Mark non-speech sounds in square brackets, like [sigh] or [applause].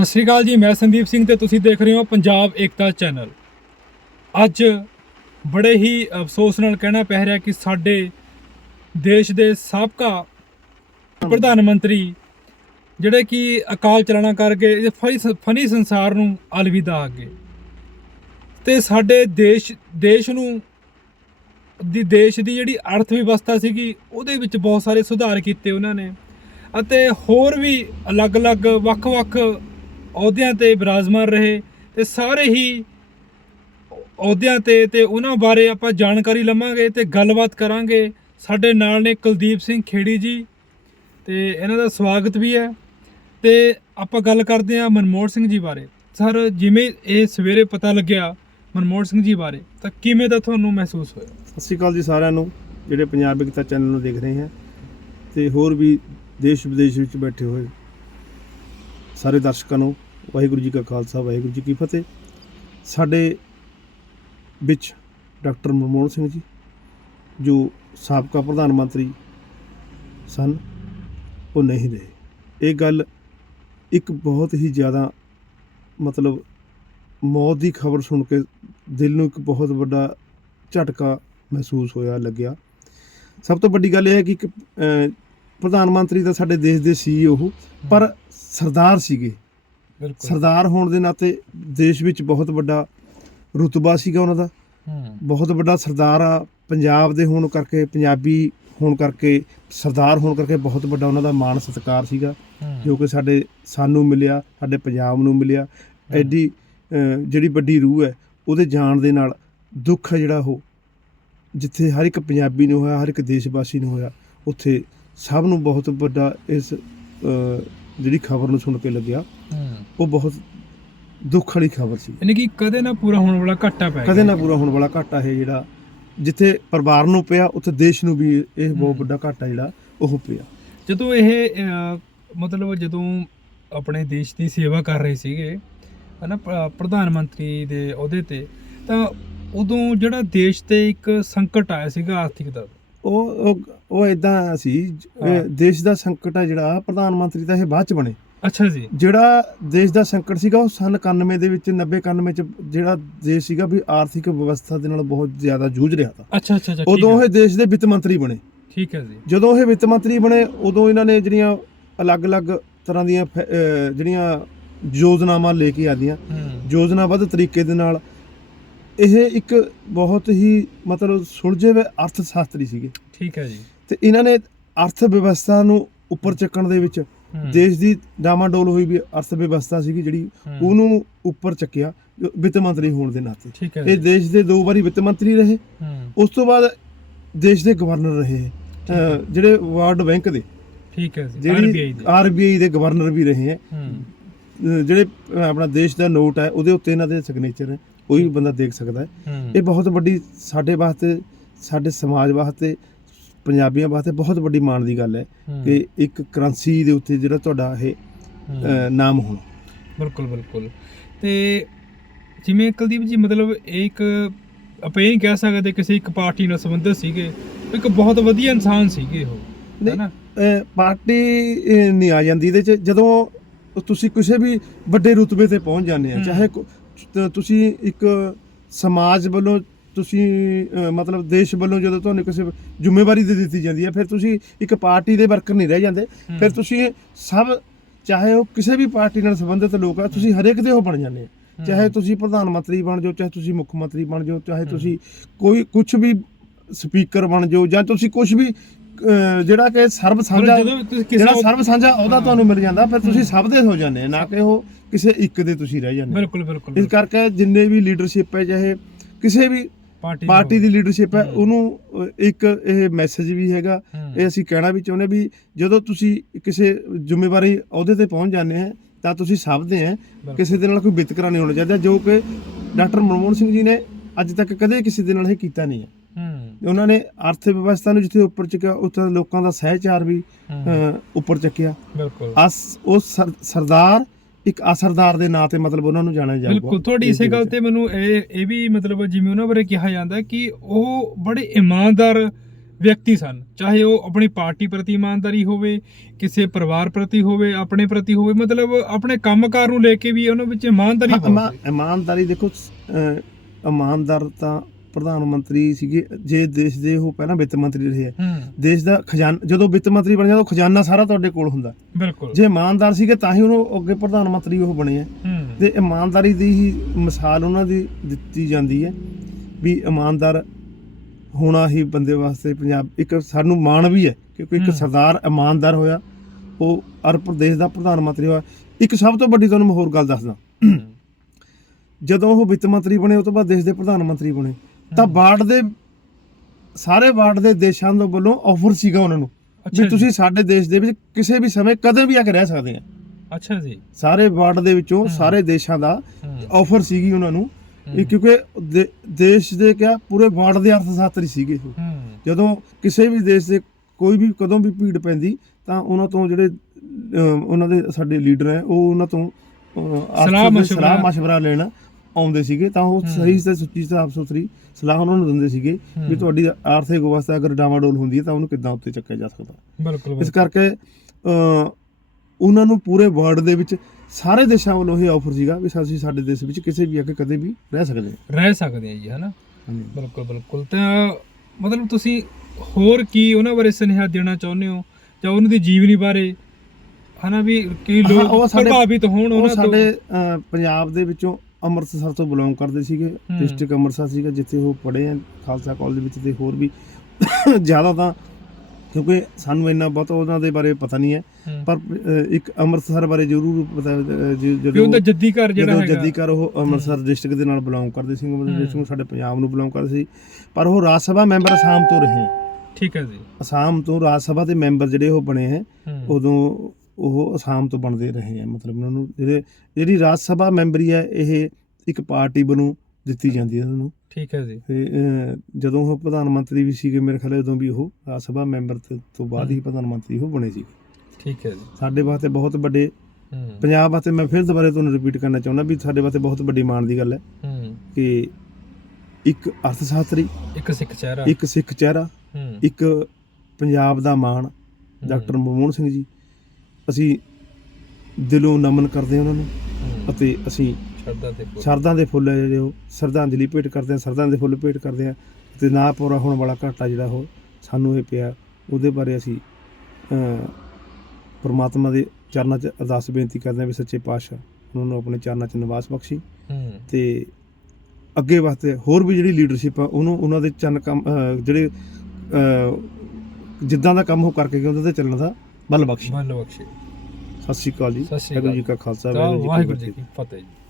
ਸਤਿ ਸ਼੍ਰੀ ਅਕਾਲ ਜੀ, ਮੈਂ ਸੰਦੀਪ ਸਿੰਘ ਤੇ ਤੁਸੀਂ ਦੇਖ ਰਹੇ ਹੋ ਪੰਜਾਬ ਏਕਤਾ ਚੈਨਲ। ਅੱਜ ਬੜੇ ਹੀ ਅਫਸੋਸ ਨਾਲ ਕਹਿਣਾ ਪੈ ਰਿਹਾ ਕਿ ਸਾਡੇ ਦੇਸ਼ ਦੇ ਸਾਬਕਾ ਪ੍ਰਧਾਨ ਮੰਤਰੀ ਜਿਹੜੇ ਕਿ ਅਕਾਲ ਚਲਾਣਾ ਕਰਕੇ ਗਏ, ਇਹ ਫਨੀ ਫਨੀ ਸੰਸਾਰ ਨੂੰ ਅਲਵਿਦਾ ਆ ਗਏ। ਤੇ ਸਾਡੇ ਦੇਸ਼ ਦੇਸ਼ ਨੂੰ, ਦੀ ਦੇਸ਼ ਦੀ ਜਿਹੜੀ ਅਰਥ ਵਿਵਸਥਾ ਸੀਗੀ, ਉਹਦੇ ਵਿੱਚ ਬਹੁਤ ਸਾਰੇ ਸੁਧਾਰ ਕੀਤੇ ਉਹਨਾਂ ਨੇ। ਅਤੇ ਹੋਰ ਵੀ ਅਲੱਗ-ਅਲੱਗ, ਵੱਖ-ਵੱਖ ਅਹੁਦਿਆਂ ਤੇ ਬਿਰਾਜਮਾਨ ਰਹੇ ਤੇ ਸਾਰੇ ਹੀ ਅਹੁਦਿਆਂ ਤੇ ਤੇ ਉਹਨਾਂ ਬਾਰੇ ਆਪਾਂ ਜਾਣਕਾਰੀ ਲਵਾਂਗੇ ਤੇ ਗੱਲਬਾਤ ਕਰਾਂਗੇ। ਸਾਡੇ ਨਾਲ ਨੇ ਕੁਲਦੀਪ ਸਿੰਘ ਖੇੜੀ ਜੀ ਤੇ ਇਹਨਾਂ ਦਾ ਸਵਾਗਤ ਵੀ ਹੈ। ਤੇ ਆਪਾਂ ਗੱਲ ਕਰਦੇ ਹਾਂ ਮਨਮੋਹਨ ਸਿੰਘ ਜੀ ਬਾਰੇ। ਸਰ, ਜਿਵੇਂ ਇਹ ਸਵੇਰੇ ਪਤਾ ਲੱਗਿਆ ਮਨਮੋਹਨ ਸਿੰਘ ਜੀ ਬਾਰੇ, ਤਾਂ ਕਿਵੇਂ ਦਾ ਤੁਹਾਨੂੰ ਮਹਿਸੂਸ ਹੋਇਆ? ਸਤਿ ਸ਼੍ਰੀ ਅਕਾਲ ਜੀ ਸਾਰਿਆਂ ਨੂੰ, ਜਿਹੜੇ ਪੰਜਾਬੀ ਇਕਤਾ ਚੈਨਲ ਨੂੰ ਦੇਖ ਰਹੇ ਹੈ ਤੇ ਹੋਰ ਵੀ ਦੇਸ਼ ਵਿਦੇਸ਼ ਵਿੱਚ ਬੈਠੇ ਹੋਏ ਸਾਰੇ ਦਰਸ਼ਕਾਂ ਨੂੰ ਵਾਹਿਗੁਰੂ ਜੀ ਕਾ ਖਾਲਸਾ, ਵਾਹਿਗੁਰੂ ਜੀ ਕੀ ਫਤਿਹ। ਸਾਡੇ ਵਿੱਚ ਡਾਕਟਰ ਮਨਮੋਹਨ ਸਿੰਘ ਜੀ, ਜੋ ਸਾਬਕਾ ਪ੍ਰਧਾਨ ਮੰਤਰੀ ਸਨ, ਉਹ ਨਹੀਂ ਰਹੇ। ਇਹ ਗੱਲ ਇੱਕ ਬਹੁਤ ਹੀ ਜ਼ਿਆਦਾ ਮਤਲਬ ਮੌਤ ਦੀ ਖਬਰ ਸੁਣ ਕੇ ਦਿਲ ਨੂੰ ਇੱਕ ਬਹੁਤ ਵੱਡਾ ਝਟਕਾ ਮਹਿਸੂਸ ਹੋਇਆ, ਲੱਗਿਆ। ਸਭ ਤੋਂ ਵੱਡੀ ਗੱਲ ਇਹ ਹੈ ਕਿ ਇੱਕ ਪ੍ਰਧਾਨ ਮੰਤਰੀ ਤਾਂ ਸਾਡੇ ਦੇਸ਼ ਦੇ ਸੀ ਉਹ ਪਰ ਸਰਦਾਰ ਸੀਗੇ। ਬਿਲਕੁਲ। ਸਰਦਾਰ ਹੋਣ ਦੇ ਨਾਤੇ ਦੇਸ਼ ਵਿੱਚ ਬਹੁਤ ਵੱਡਾ ਰੁਤਬਾ ਸੀਗਾ ਉਹਨਾਂ ਦਾ। ਹੂੰ। ਬਹੁਤ ਵੱਡਾ ਸਰਦਾਰ ਆ ਪੰਜਾਬ ਦੇ ਹੋਣ ਕਰਕੇ ਪੰਜਾਬੀ ਹੋਣ ਕਰਕੇ ਸਰਦਾਰ ਹੋਣ ਕਰਕੇ ਬਹੁਤ ਵੱਡਾ ਉਹਨਾਂ ਦਾ ਮਾਣ ਸਤਿਕਾਰ ਸੀਗਾ ਜੋ ਕਿ ਸਾਡੇ ਸਾਨੂੰ ਮਿਲਿਆ ਸਾਡੇ ਪੰਜਾਬ ਨੂੰ ਮਿਲਿਆ। ਐਡੀ ਅਹ, ਜਿਹੜੀ ਵੱਡੀ ਰੂਹ ਹੈ ਉਹਦੇ ਜਾਣ ਦੇ ਨਾਲ ਦੁੱਖ ਹੈ ਜਿਹੜਾ ਉਹ ਜਿੱਥੇ ਹਰ ਇੱਕ ਪੰਜਾਬੀ ਨੂੰ ਹੋਇਆ ਹਰ ਇੱਕ ਦੇਸ਼ ਵਾਸੀ ਨੂੰ ਹੋਇਆ ਉੱਥੇ ਸਭ ਨੂੰ ਬਹੁਤ ਵੱਡਾ ਇਸ ਅਹ, ਜਿਹੜੀ ਖਬਰ ਨੂੰ ਸੁਣ ਕੇ ਲੱਗਿਆ ਉਹ ਬਹੁਤ ਦੁੱਖ ਵਾਲੀ ਖਬਰ ਸੀ। ਯਾਨੀ ਕਿ ਕਦੇ ਨਾ ਪੂਰਾ ਹੋਣ ਵਾਲਾ ਘਾਟਾ ਪੈ ਗਿਆ। ਕਦੇ ਨਾ ਪੂਰਾ ਹੋਣ ਵਾਲਾ ਘਾਟਾ ਹੈ ਜਿਹੜਾ ਜਿੱਥੇ ਪਰਿਵਾਰ ਨੂੰ ਪਿਆ ਉੱਥੇ ਦੇਸ਼ ਨੂੰ ਵੀ ਇਹ ਬਹੁਤ। ਵੱਡਾ ਘਾਟਾ ਜਿਹੜਾ ਉਹ ਪਿਆ। ਜਦੋਂ ਇਹ ਮਤਲਬ ਜਦੋਂ ਆਪਣੇ ਦੇਸ਼ ਦੀ ਸੇਵਾ ਕਰ ਰਹੇ ਸੀਗੇ ਹਨਾ ਪ੍ਰਧਾਨ ਮੰਤਰੀ ਦੇ ਅਹੁਦੇ ਤੇ ਤਾਂ ਉਦੋਂ ਜਿਹੜਾ ਦੇਸ਼ ਤੇ ਇੱਕ ਸੰਕਟ ਆਇਆ ਸੀਗਾ ਆਰਥਿਕ ਦਾ ਉਹ ਉਹ- ਉਹ ਇਦਾਂ ਸੀ ਹਾਂ। ਦੇਸ਼ ਦਾ ਸੰਕਟ ਆ ਜਿਹੜਾ ਪ੍ਰਧਾਨ ਮੰਤਰੀ ਤਾਂ ਇਹ ਬਾਅਦ ਚ ਬਣੇ। ਅੱਛਾ ਜੀ। ਜਿਹੜਾ ਦੇਸ਼ ਦਾ ਸੰਕਟ ਸੀਗਾ ਉਹ ਸਨ 91 ਦੇ ਵਿੱਚ 90 91 ਚ ਜਿਹੜਾ ਦੇਸ਼ ਸੀਗਾ ਵੀ ਆਰਥਿਕ ਵਿਵਸਥਾ ਦੇ ਨਾਲ ਬਹੁਤ ਜ਼ਿਆਦਾ ਜੂਝ ਰਿਹਾ ਸੀ ਅੱਛਾ ਅੱਛਾ ਅੱਛਾ ਠੀਕ ਉਦੋਂ ਹੈ। ਇਹ ਦੇਸ਼ ਦੇ ਵਿੱਤ ਮੰਤਰੀ ਬਣੇ। ਠੀਕ ਹੈ ਜੀ। ਜਦੋਂ ਇਹ ਵਿੱਤ ਮੰਤਰੀ ਬਣੇ ਉਦੋਂ ਇਹਨਾਂ ਨੇ ਜਿਹੜੀਆਂ ਅਲੱਗ-ਅਲੱਗ ਤਰ੍ਹਾਂ ਦੀਆਂ ਫੈ- ਅਹ ਜਿਹੜੀਆਂ ਯੋਜਨਾਵਾਂ ਲੈ ਕੇ ਆਦੀਆਂ ਹੂੰ। ਯੋਜਨਾਬੱਧ ਤਰੀਕੇ ਦੇ ਨਾਲ ਇਹ ਇੱਕ ਬਹੁਤ ਹੀ ਮਤਲਬ ਸੁਲਝੇ ਹੋਏ ਅਰਥ ਸ਼ਾਸਤਰੀ ਸੀਗੇ। ਠੀਕ ਹੈ ਜੀ। ਤੇ ਇਹਨਾਂ ਨੇ ਅਰਥ ਵਿਵਸਥਾ ਨੂੰ ਉੱਪਰ ਚੱਕਣ ਦੇ ਵਿੱਚ ਦੇਸ਼ ਦੀ ਡਾਮਾਡੋਲ ਹੋਈ ਵੀ ਅਰਥ ਵਿਵਸਥਾ ਸੀਗੀ ਜਿਹੜੀ ਉਹਨੂੰ ਉੱਪਰ ਚੱਕਿਆ ਵਿੱਤ ਮੰਤਰੀ ਹੋਣ ਦੇ ਨਾਤੇ। ਇਹ ਦੇਸ਼ ਦੇ ਦੋ ਵਾਰੀ ਵਿੱਤ ਮੰਤਰੀ ਰਹੇ। ਉਸ ਤੋਂ ਬਾਅਦ ਦੇਸ਼ ਦੇ ਗਵਰਨਰ ਰਹੇ ਜਿਹੜੇ ਵਰਲਡ ਬੈਂਕ ਦੇ ਠੀਕ ਹੈ ਜੀ ਆਰਬੀਆਈ ਦੇ। ਆਰਬੀਆਈ ਦੇ ਗਵਰਨਰ ਵੀ ਰਹੇ ਹੈ। ਜਿਹੜੇ ਆਪਣਾ ਦੇਸ਼ ਦਾ ਨੋਟ ਹੈ ਉਹਦੇ ਉੱਤੇ ਇਹਨਾਂ ਦੇ ਸਿਗਨੇਚਰ ਹੈ। ਕੋਈ ਵੀ ਬੰਦਾ ਦੇਖ ਸਕਦਾ ਹੈ। ਇਹ ਬਹੁਤ ਵੱਡੀ ਸਾਡੇ ਵਾਸਤੇ ਸਾਡੇ ਸਮਾਜ ਵਾਸਤੇ ਪੰਜਾਬੀਆਂ ਵਾਸਤੇ ਬਹੁਤ ਵੱਡੀ ਮਾਣ ਦੀ ਗੱਲ ਹੈ ਕਿ ਇੱਕ ਕਰੰਸੀ ਦੇ ਉੱਤੇ ਜਿਹੜਾ ਤੁਹਾਡਾ ਇਹ ਨਾਮ ਹੋਣਾ। ਬਿਲਕੁਲ ਬਿਲਕੁਲ। ਤੇ ਜਿਵੇਂ ਕੁਲਦੀਪ ਜੀ ਮਤਲਬ ਇਹ ਇੱਕ ਆਪਾਂ ਇਹ ਨਹੀਂ ਕਹਿ ਸਕਦੇ ਕਿਸੇ ਇੱਕ ਪਾਰਟੀ ਨਾਲ ਸੰਬੰਧਿਤ ਸੀਗੇ ਇੱਕ ਬਹੁਤ ਵਧੀਆ ਇਨਸਾਨ ਸੀਗੇ ਉਹ ਹੈਨਾ? ਪਾਰਟੀ ਨਹੀਂ ਆ ਜਾਂਦੀ ਇਹਦੇ ਚ। ਜਦੋਂ ਤੁਸੀਂ ਕਿਸੇ ਵੀ ਵੱਡੇ ਰੁਤਬੇ ਤੇ ਪਹੁੰਚ ਜਾਂਦੇ ਆ। ਚਾਹੇ ਤੁਸੀਂ ਇੱਕ ਸਮਾਜ ਵੱਲੋਂ ਤੁਸੀਂ ਮਤਲਬ ਦੇਸ਼ ਵੱਲੋਂ ਜਦੋਂ ਤੁਹਾਨੂੰ ਕਿਸੇ ਜ਼ਿੰਮੇਵਾਰੀ ਦੇ ਦਿੱਤੀ ਜਾਂਦੀ ਹੈ ਫਿਰ ਤੁਸੀਂ ਇੱਕ ਪਾਰਟੀ ਦੇ ਵਰਕਰ ਨਹੀਂ ਰਹਿ ਜਾਂਦੇ। ਫਿਰ ਤੁਸੀਂ ਸਭ ਚਾਹੇ ਉਹ ਕਿਸੇ ਵੀ ਪਾਰਟੀ ਨਾਲ ਸੰਬੰਧਿਤ ਲੋਕ ਆ ਤੁਸੀਂ ਹਰੇਕ ਦੇ ਉਹ ਬਣ ਜਾਂਦੇ ਆ। ਚਾਹੇ ਤੁਸੀਂ ਪ੍ਰਧਾਨ ਮੰਤਰੀ ਬਣ ਜਾਓ ਚਾਹੇ ਤੁਸੀਂ ਮੁੱਖ ਮੰਤਰੀ ਬਣ ਜਾਓ ਚਾਹੇ ਤੁਸੀਂ ਕੋਈ ਕੁਝ ਵੀ ਸਪੀਕਰ ਬਣ ਜਾਓ ਜਾਂ ਤੁਸੀਂ ਕੁਝ ਵੀ ਜਿਹੜਾ ਕਿ ਸਰਬ ਸਾਂਝਾ ਜਿਹੜਾ ਸਰਬ ਸਾਂਝਾ ਉਹਦਾ। ਤੁਹਾਨੂੰ ਮਿਲ ਜਾਂਦਾ ਫਿਰ ਤੁਸੀਂ ਸਭ ਦੇ ਹੋ ਜਾਂਦੇ ਨਾ ਕਿ ਉਹ ਕਿਸੇ ਇੱਕ ਦੇ ਤੁਸੀਂ ਰਹਿ ਜਾਂਦੇ। ਬਿਲਕੁਲ ਬਿਲਕੁਲ ਇਸ ਕਰਕੇ ਜਿੰਨੇ ਵੀ ਲੀਡਰਸ਼ਿਪ ਹੈ ਚਾਹੇ ਕਿਸੇ ਵੀ ਪਾਰਟੀ ਪਾਰਟੀ ਦੀ ਲੀਡਰਸ਼ਿਪ ਹੈ ਹੂੰ। ਉਹਨੂੰ ਅਹ, ਇੱਕ ਇਹ ਮੈਸੇਜ ਵੀ ਹੈਗਾ। ਹੂੰ, ਇਹ ਅਸੀਂ ਕਹਿਣਾ ਵੀ ਚਾਹੁੰਦੇ ਵੀ ਜਦੋਂ ਤੁਸੀਂ ਕਿਸੇ ਜ਼ਿੰਮੇਵਾਰੀ ਅਹੁਦੇ ਤੇ ਪਹੁੰਚ ਜਾਂਦੇ ਆ ਤਾਂ ਤੁਸੀਂ ਸਭ ਦੇ ਆ ਬਿਲਕੁਲ। ਕਿਸੇ ਦੇ ਨਾਲ ਕੋਈ ਵਿਤਕਰਾ ਨਹੀਂ ਹੋਣਾ ਚਾਹੀਦਾ ਜੋ ਕਿ ਡਾਕਟਰ ਮਨਮੋਹਨ ਸਿੰਘ ਜੀ ਨੇ ਅੱਜ ਤੱਕ ਕਦੇ ਕਿਸੇ ਦੇ ਨਾਲ ਇਹ ਕੀਤਾ ਨਹੀਂ ਹੈ। ਹੂੰ। ਉਹਨਾਂ ਨੇ ਅਰਥ ਵਿਵਸਥਾ ਨੂੰ ਜਿੱਥੇ ਉੱਪਰ ਚੱਕਿਆ ਉੱਥੇ ਲੋਕਾਂ ਦਾ ਸਹਿਚਾਰ ਵੀ ਹੂੰ, ਅਹ, ਉੱਪਰ ਚੱਕਿਆ। ਬਿਲਕੁਲ। ਅਸ ਉਹ ਸਰ- ਸਰਦਾਰ ਇੱਕ ਅਸਰਦਾਰ ਦੇ ਨਾਂ ਤੇ ਮਤਲਬ ਉਹਨਾਂ ਨੂੰ ਜਾਣਿਆ ਜਾਊਗਾ ਬਿਲਕੁਲ ਤੁਹਾਡੀ ਇਸ ਗੱਲ। ਤੇ ਮੈਨੂੰ ਇਹ ਇਹ ਵੀ ਮਤਲਬ ਜਿਵੇਂ ਉਹਨਾਂ ਬਾਰੇ ਕਿਹਾ ਜਾਂਦਾ ਕਿ ਉਹ ਬੜੇ ਇਮਾਨਦਾਰ ਵਿਅਕਤੀ ਸਨ ਚਾਹੇ ਉਹ ਆਪਣੀ ਪਾਰਟੀ ਪ੍ਰਤੀ ਇਮਾਨਦਾਰੀ ਹੋਵੇ ਕਿਸੇ ਪਰਿਵਾਰ ਪ੍ਰਤੀ ਹੋਵੇ ਆਪਣੇ ਪ੍ਰਤੀ ਹੋਵੇ ਮਤਲਬ ਆਪਣੇ ਕੰਮਕਾਰ ਨੂੰ ਲੈ ਕੇ ਵੀ ਉਹਨਾਂ ਵਿੱਚ ਇਮਾਨਦਾਰੀ। ਇਮਾਨਦਾਰੀ ਦੇਖੋ ਇਮਾਨਦਾਰ ਤਾਂ ਪ੍ਰਧਾਨ ਮੰਤਰੀ ਸੀਗੇ ਜੇ ਦੇਸ਼ ਦੇ ਉਹ ਪਹਿਲਾਂ ਵਿੱਤ ਮੰਤਰੀ ਰਹੇ ਆ। ਦੇਸ਼ ਦਾ ਖਜ਼ਾਨਾ ਜਦੋਂ ਵਿੱਤ ਮੰਤਰੀ ਬਣ ਜਾਂਦਾ ਉਹ ਖਜ਼ਾਨਾ ਸਾਰਾ ਤੁਹਾਡੇ ਕੋਲ ਹੁੰਦਾ। ਬਿਲਕੁਲ। ਜੇ ਇਮਾਨਦਾਰ ਸੀਗੇ ਤਾਂ ਹੀ ਉਹਨੂੰ ਅੱਗੇ ਪ੍ਰਧਾਨ ਮੰਤਰੀ ਉਹ ਬਣੇ ਆ। ਤੇ ਇਮਾਨਦਾਰੀ ਦੀ ਹੀ ਮਿਸਾਲ ਉਹਨਾਂ ਦੀ ਦਿੱਤੀ ਜਾਂਦੀ ਹੈ ਵੀ ਇਮਾਨਦਾਰ ਹੋਣਾ ਹੀ ਬੰਦੇ ਵਾਸਤੇ ਪੰਜਾਬ ਇੱਕ ਸਾਨੂੰ ਮਾਣ ਵੀ ਹੈ ਕਿਉਂਕਿ ਇੱਕ। ਸਰਦਾਰ ਇਮਾਨਦਾਰ ਹੋਇਆ ਉਹ ਅਰ ਪ੍ਰਦੇਸ਼ ਦਾ ਪ੍ਰਧਾਨ ਮੰਤਰੀ ਹੋਇਆ। ਇੱਕ ਸਭ ਤੋਂ ਵੱਡੀ ਤੁਹਾਨੂੰ ਮੈਂ ਹੋਰ ਗੱਲ ਦੱਸਦਾ। ਜਦੋਂ ਉਹ ਵਿੱਤ ਮੰਤਰੀ ਬਣੇ ਉਸ ਤੋਂ ਬਾਅਦ ਦੇਸ਼ ਦੇ ਪ੍ਰਧਾਨ ਮੰਤਰੀ ਬਣੇ। ਤਾਂ ਹੂੰ। ਵਾਰਡ ਦੇ ਸਾਰੇ ਵਾਰਡ ਦੇ ਦੇਸ਼ਾਂ ਦੇ ਵੱਲੋਂ ਆਫਰ ਸੀਗਾ ਉਹਨਾਂ ਨੂੰ ਵੀ ਤੁਸੀਂ ਸਾਡੇ ਦੇਸ਼ ਦੇ ਵਿੱਚ ਕਿਸੇ ਵੀ ਸਮੇਂ ਕਦੇ ਵੀ ਆ ਕੇ ਰਹਿ ਸਕਦੇ ਆ। ਅੱਛਾ ਜੀ। ਸਾਰੇ ਵਾਰਡ ਦੇ ਵਿੱਚੋਂ। ਸਾਰੇ ਦੇਸ਼ਾਂ ਦਾ ਆਫਰ ਸੀਗੀ ਉਹਨਾਂ ਨੂੰ। ਇਹ ਕਿਉਂਕਿ ਦੇਸ਼ ਦੇ ਕਿਆ ਪੂਰੇ ਵਾਰਡ ਦੇ ਅਰਥ ਸ਼ਾਸਤਰੀ ਸੀਗੇ ਉਹ ਜਦੋਂ ਕਿਸੇ ਵੀ ਦੇਸ਼ ਦੇ ਕੋਈ ਵੀ ਕਦੋਂ ਵੀ ਭੀੜ ਪੈਂਦੀ ਤਾਂ ਉਹਨਾਂ ਤੋਂ ਜਿਹੜੇ ਉਹਨਾਂ ਦੇ ਸਾਡੇ ਲੀਡਰ ਹੈ ਉਹ ਉਹਨਾਂ ਤੋਂ ਸਲਾਹ ਮਸ਼ਵਰਾ ਲੈਣ ਆਉਂਦੇ ਸੀਗੇ ਤਾਂ ਉਹ ਹੂੰ। ਸਹੀ ਤੇ ਸੁੱਚੀ ਸਾਫ਼ ਸੁਥਰੀ ਸਲਾਹ ਉਹਨਾਂ ਨੂੰ ਦਿੰਦੇ ਸੀਗੇ ਵੀ ਹੂੰ। ਤੁਹਾਡੀ ਆਰਥਿਕ ਅਵਸਥਾ ਅਗਰ ਡਾਵਾਡੋਲ ਹੁੰਦੀ ਹੈ ਤਾਂ ਉਹਨੂੰ ਕਿੱਦਾਂ ਉੱਤੇ ਚੱਕਿਆ ਜਾ ਸਕਦਾ ਬਿਲਕੁਲ ਇਸ। ਕਰਕੇ ਉਹਨਾਂ ਨੂੰ ਪੂਰੇ ਵਰਲਡ ਦੇ ਵਿੱਚ ਸਾਰੇ ਦੇਸ਼ਾਂ ਵੱਲੋਂ ਇਹ ਆਫਰ ਸੀਗਾ ਵੀ ਅਸੀਂ ਸਾਡੇ ਦੇਸ਼ ਵਿੱਚ ਕਿਸੇ ਵੀ ਕੇ ਕਦੇ ਵੀ ਰਹਿ ਸਕਦੇ ਹਾਂ ਰਹਿ ਸਕਦੇ ਆ ਜੀ ਹਨਾ। ਬਿਲਕੁਲ ਬਿਲਕੁਲ ਤਾਂ ਮਤਲਬ ਤੁਸੀਂ ਹੋਰ ਕੀ ਉਹਨਾਂ ਬਾਰੇ ਸੁਨੇਹਾ ਦੇਣਾ ਚਾਹੁੰਦੇ ਹੋ ਜਾਂ ਉਹਨਾਂ ਦੀ ਜੀਵਨੀ ਬਾਰੇ ਹਨਾ ਵੀ ਕੀ ਹਾਂ, ਲੋਕ ਸਾਡੇ- ਪ੍ਰਭਾਵਿਤ ਹੋਣ ਉਹ ਉਹਨਾਂ ਤੋਂ ਸਾਡੇ ਪੰਜਾਬ ਦੇ ਵਿੱਚੋਂ ਅੰਮ੍ਰਿਤਸਰ ਤੋਂ ਬਿਲੋਂਗ ਕਰਦੇ ਸੀਗੇ। ਡਿਸਟ੍ਰਿਕਟ ਅੰਮ੍ਰਿਤਸਰ ਸੀਗਾ ਜਿੱਥੇ ਉਹ ਪੜ੍ਹੇ ਆ ਖਾਲਸਾ ਕਾਲਜ ਵਿੱਚ ਤੇ ਹੋਰ ਵੀ [coughs] ਜ਼ਿਆਦਾ ਤਾਂ ਕਿਉਂਕਿ ਸਾਨੂੰ ਇੰਨਾ ਬਹੁਤ ਉਹਨਾਂ ਦੇ ਬਾਰੇ ਪਤਾ ਨਹੀਂ ਹੈ। ਪਰ ਇੱਕ ਅੰਮ੍ਰਿਤਸਰ ਬਾਰੇ ਜ਼ਰੂਰ ਪਤਾ ਉਹਦਾ ਜਦੋਂ ਘਰ ਜਿਹੜਾ ਹੈਗਾ ਜੱਦੀ ਉਹ ਅੰਮ੍ਰਿਤਸਰ ਡਿਸਟ੍ਰਿਕਟ ਦੇ ਨਾਲ ਬਿਲੋਂਗ ਕਰਦੇ ਸੀ ਮਤਲਬ ਹੂੰ। ਡਿਸਟ੍ਰਿਕਟ ਨੂੰ ਸਾਡੇ ਪੰਜਾਬ ਨੂੰ ਬਿਲੋਂਗ ਕਰਦੇ ਸੀ ਪਰ ਉਹ ਰਾਜ ਸਭਾ ਮੈਂਬਰ ਅਸਾਮ ਤੋਂ ਰਹੇ ਠੀਕ ਹੈ ਜੀ ਅਸਾਮ ਤੋਂ ਰਾਜ ਸਭਾ ਦੇ ਮੈਂਬਰ ਜਿਹੜੇ ਉਹ ਬਣੇ ਹੂੰ। ਉਦੋਂ ਉਹ ਅਸਾਮ ਤੋਂ ਬਣਦੇ ਰਹੇ ਆ ਮਤਲਬ ਉਹਨਾਂ ਨੂੰ ਜਿਹੜੇ ਜਿਹੜੀ ਰਾਜ ਸਭਾ ਮੈਂਬਰੀ ਹੈ ਇਹ ਇੱਕ ਪਾਰਟੀ ਵੱਲੋਂ ਦਿੱਤੀ ਜਾਂਦੀ ਹੈ ਉਹਨਾਂ। ਨੂੰ ਠੀਕ ਹੈ ਜੀ। ਤੇ ਜਦੋਂ ਉਹ ਪ੍ਰਧਾਨ ਮੰਤਰੀ ਵੀ ਸੀਗੇ ਮੇਰੇ ਖਿਆਲ ਉਦੋਂ ਵੀ ਉਹ ਰਾਜ ਸਭਾ ਮੈਂਬਰ ਤੇ- ਬਾਅਦ ਹੀ ਪ੍ਰਧਾਨ ਮੰਤਰੀ ਉਹ ਬਣੇ ਸੀ। ਠੀਕ ਹੈ ਜੀ। ਸਾਡੇ ਵਾਸਤੇ ਬਹੁਤ ਵੱਡੇ ਪੰਜਾਬ ਵਾਸਤੇ ਮੈਂ ਫਿਰ ਦੁਬਾਰਾ ਤੁਹਾਨੂੰ ਰਿਪੀਟ ਕਰਨਾ ਚਾਹੁੰਦਾ ਵੀ ਸਾਡੇ ਵਾਸਤੇ ਬਹੁਤ ਵੱਡੀ ਮਾਣ ਦੀ ਗੱਲ ਹੈ ਕਿ ਇੱਕ ਅਰਥ ਸ਼ਾਸਤਰੀ ਇੱਕ ਸਿੱਖ ਚਿਹਰਾ। ਇੱਕ ਸਿੱਖ ਚਿਹਰਾ ਇੱਕ ਪੰਜਾਬ ਦਾ ਮਾਣ ਡਾਕਟਰ ਮਨਮੋਹਨ ਸਿੰਘ ਜੀ। ਅਸੀਂ ਦਿਲੋਂ ਨਮਨ ਕਰਦੇ ਹਾਂ ਉਹਨਾਂ ਨੂੰ। ਅਤੇ ਅਸੀਂ ਸ਼ਰਧਾ ਤੇ ਫੁੱਲ। ਸ਼ਰਧਾ ਦੇ ਫੁੱਲ ਜਿਹੜੇ ਉਹ ਸ਼ਰਧਾਂਜਲੀ ਭੇਟ ਕਰਦੇ ਹਾਂ ਸ਼ਰਧਾ ਦੇ ਫੁੱਲ ਭੇਟ ਕਰਦੇ ਹਾਂ ਤੇ ਨਾ ਪੂਰਾ ਹੋਣ ਵਾਲਾ ਘਾਟਾ ਜਿਹੜਾ ਉਹ ਸਾਨੂੰ ਇਹ ਪਿਆ ਉਹਦੇ ਬਾਰੇ ਅਸੀਂ ਅ ਪ੍ਰਮਾਤਮਾ ਦੇ ਚਰਨਾਂ 'ਚ ਅਰਦਾਸ ਬੇਨਤੀ ਕਰਦੇ ਹਾਂ ਵੀ ਸੱਚੇ ਪਾਤਸ਼ਾਹ ਉਹਨਾਂ ਨੂੰ ਆਪਣੇ ਚਰਨਾਂ 'ਚ ਨਿਵਾਸ ਬਖਸ਼ੀ ਤੇ ਅੱਗੇ ਵਾਸਤੇ ਹੋਰ ਵੀ ਜਿਹੜੀ ਲੀਡਰਸ਼ਿਪ ਆ ਉਹਨੂੰ ਉਹਨਾਂ ਦੇ ਚੰਨ ਕੰਮ ਜਿਹੜੇ ਜਿੱਦਾਂ ਦਾ ਕੰਮ ਉਹ ਕਰਕੇ ਗਏ ਉਹਦੇ ਤੇ ਚੱਲਣ ਦਾ ਬਲ ਬਖਸ਼ੀ। ਬਲ ਬਖਸ਼ੇ। ਸਤਿ ਸ਼੍ਰੀ ਅਕਾਲ ਜੀ। ਸਤਿ ਸ਼੍ਰੀ ਅਕਾਲ ਜੀ ਕਾ ਖਾਲਸਾ ਵਾਹਿਗੁਰੂ ਜੀ ਕੀ ਫਤਿਹ ਜੀ।